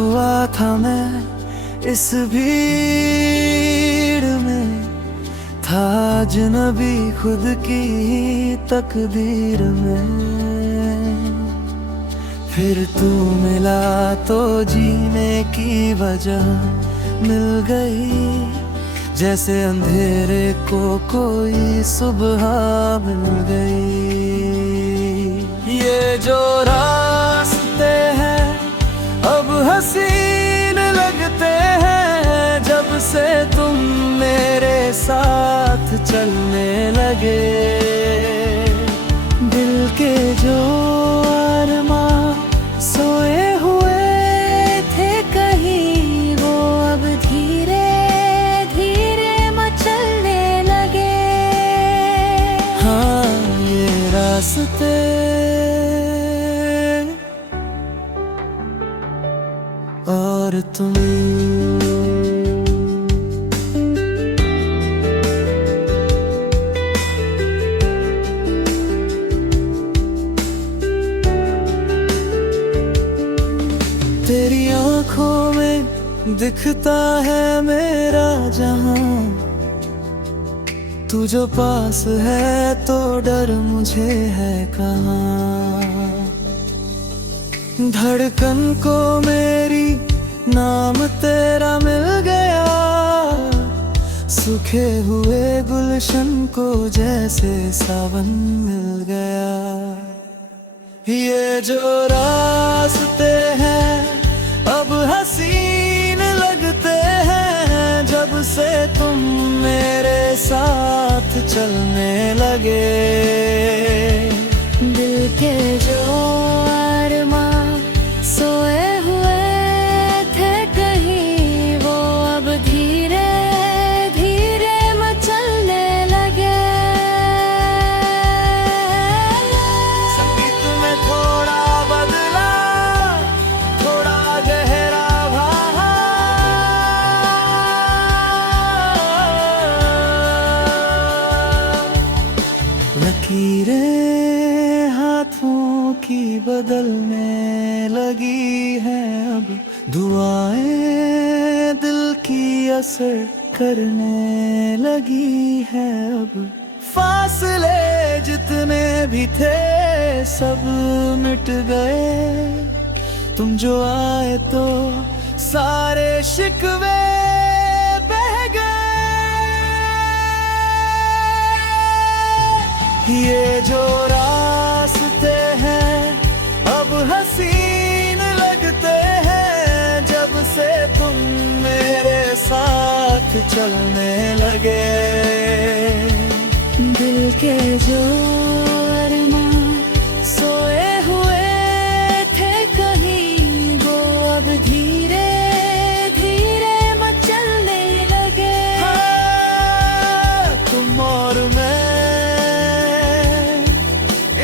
हुआ था मैं इस भीड़ में, था अजनबी खुद की तकदीर में। फिर तू मिला तो जीने की वजह मिल गई, जैसे अंधेरे को कोई सुबह मिल गई। ये जो रास्ते हैं अब हसीन लगते हैं, जब से तुम मेरे साथ चलने लगे। दिल के जो अरमां सोए हुए थे कहीं, वो अब धीरे धीरे मचलने लगे। हाँ, ये रास्ते और तुम। तेरी आँखों में दिखता है मेरा जहां, तू जो पास है तो डर मुझे है कहाँ। धड़कन को मेरी नाम तेरा मिल गया, सूखे हुए गुलशन को जैसे सावन मिल गया। ये जो रास्ते हैं अब हसीन लगते हैं, जब से तुम मेरे साथ चलने लगे। दिल के जो अरमां सोए हुए थे कहीं, वो अब धीरे धीरे मचलने लगे। संगीत में थोड़ा बदला, थोड़ा गहरा बहा, लकीरें हाथों की बदलने लगी है अब, दुआएं दिल की असर करने लगी है अब। फासले जितने भी थे सब मिट गए, तुम जो आए तो सारे शिकवे बह गए। ये जो रास्ते हैं अब हसीन लगते हैं, जब से तुम मेरे साथ चलने लगे। दिल के जो अरमां सोए हुए थे कहीं, वो अब धीरे धीरे मचलने लगे। हाँ, तुम और मैं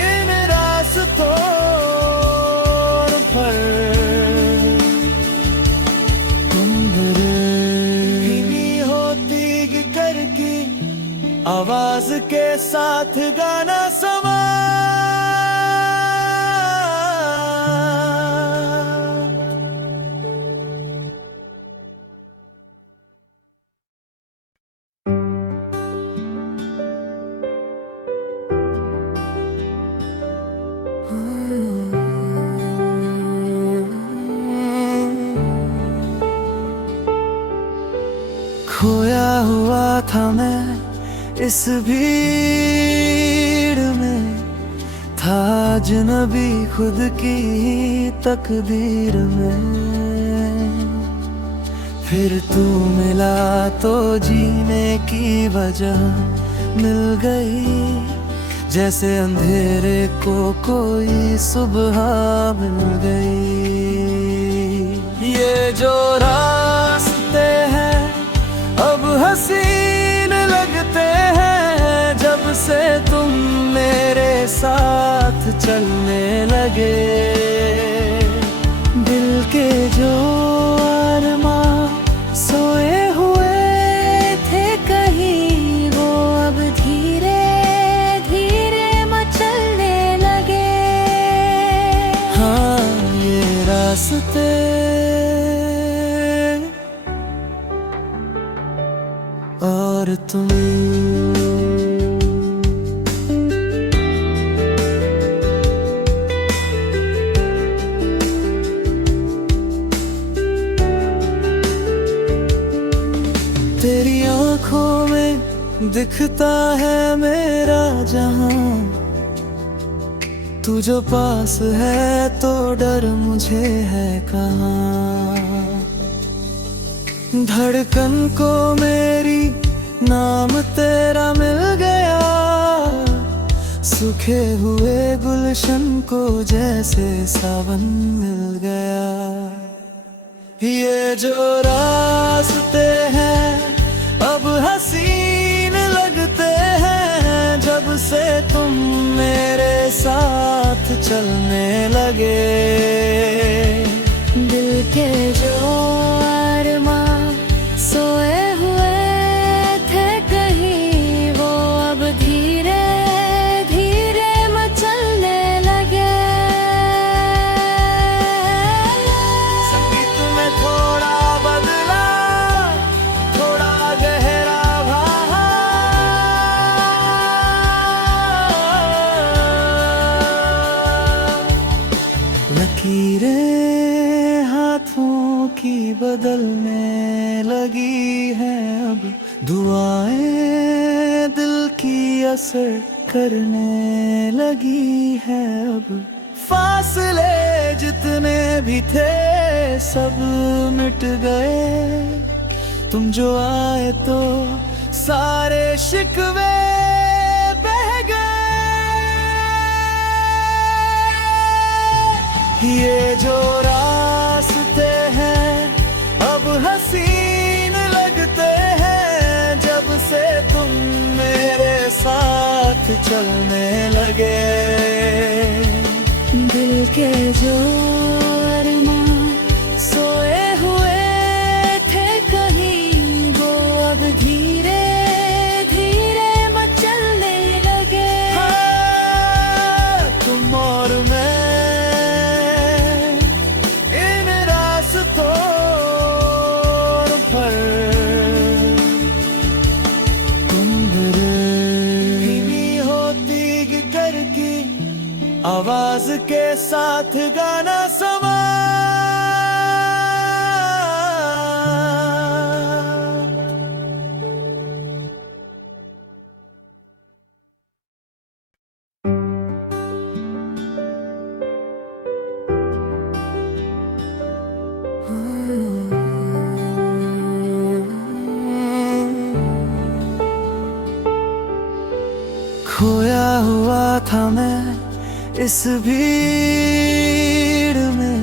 इन रास्तों पर, तुम धीमी होती गिटार की आवाज के साथ गाना समा। खोया हुआ था मैं इस भीड़ में, था अजनबी खुद की तकदीर में। फिर तू मिला तो जीने की वजह मिल गई, जैसे अंधेरे को कोई सुबह मिल गई। ये जो रास्ते हैं अब हसीन लगते हैं, जब से तुम मेरे साथ चलने लगे। दिल के जो अरमां सोए हुए थे कहीं, वो अब धीरे धीरे मचलने लगे। हाँ, ये रास्ते और तुम तेरी आँखों में दिखता है मेरा जहां, तू जो पास है तो डर मुझे है कहाँ। धड़कन को मेरी नाम तेरा मिल गया, सूखे हुए गुलशन को जैसे सावन मिल गया। ये जो रास्ते हैं अब हसीन लगते हैं, जब से तुम मेरे साथ चलने लगे। दिल के जो अरमां सोए हुए थे कहीं, वो अब धीरे धीरे मचलने लगे। संगीत में थोड़ा बदला, थोड़ा गहरा बहा, लकीरें हाथों की बदलने लगी हैं अब, दुआएं दिल की असर करने लगी हैं अब। फासले जितने भी थे सब मिट गए, तुम जो आए तो सारे शिकवे बह गए। ये जो रास्ते हैं अब हसीन लगते हैं, जब से तुम मेरे साथ चलने लगे। दिल के जो अरमां सोए हुए थे कहीं, वो अब धीरे धीरे मचलने लगे। हाँ, तुम और मैं इन रास्तों पर धीमी होती गिटार की आवाज के साथ गाना समा। खोया हुआ था मैं इस भीड़ में,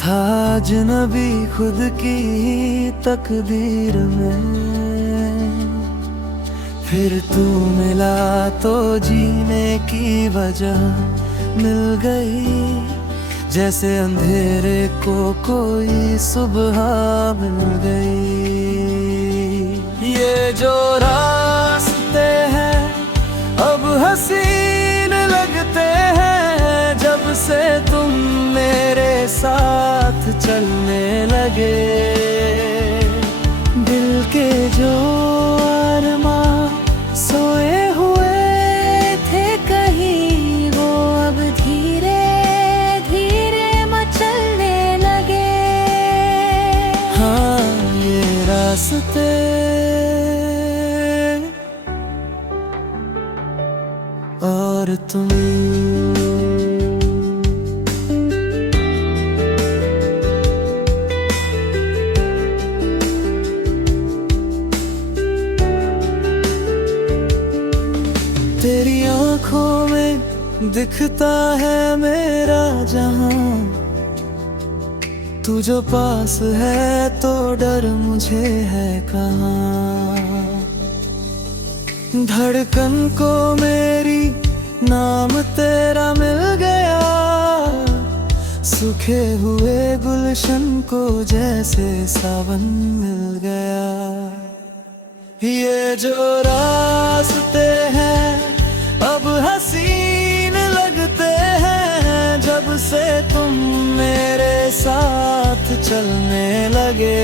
था अजनबी खुद की तकदीर में। फिर तू मिला तो जीने की वजह मिल गई, जैसे अंधेरे को कोई सुबह मिल गई। ये जो रास्ते हैं अब हसीन लगते हैं, जब से तुम मेरे साथ चलने लगे। दिल के जो अरमां सोए हुए थे कहीं, वो अब धीरे धीरे मचलने लगे। हाँ, ये रास्ते और तुम तेरी आँखों में दिखता है मेरा जहां, तू जो पास है तो डर मुझे है कहाँ। धड़कन को मेरी नाम तेरा मिल गया, सूखे हुए गुलशन को जैसे सावन मिल गया। ये जो रास्ते हैं अब हसीन लगते हैं, जब से तुम मेरे साथ चलने लगे।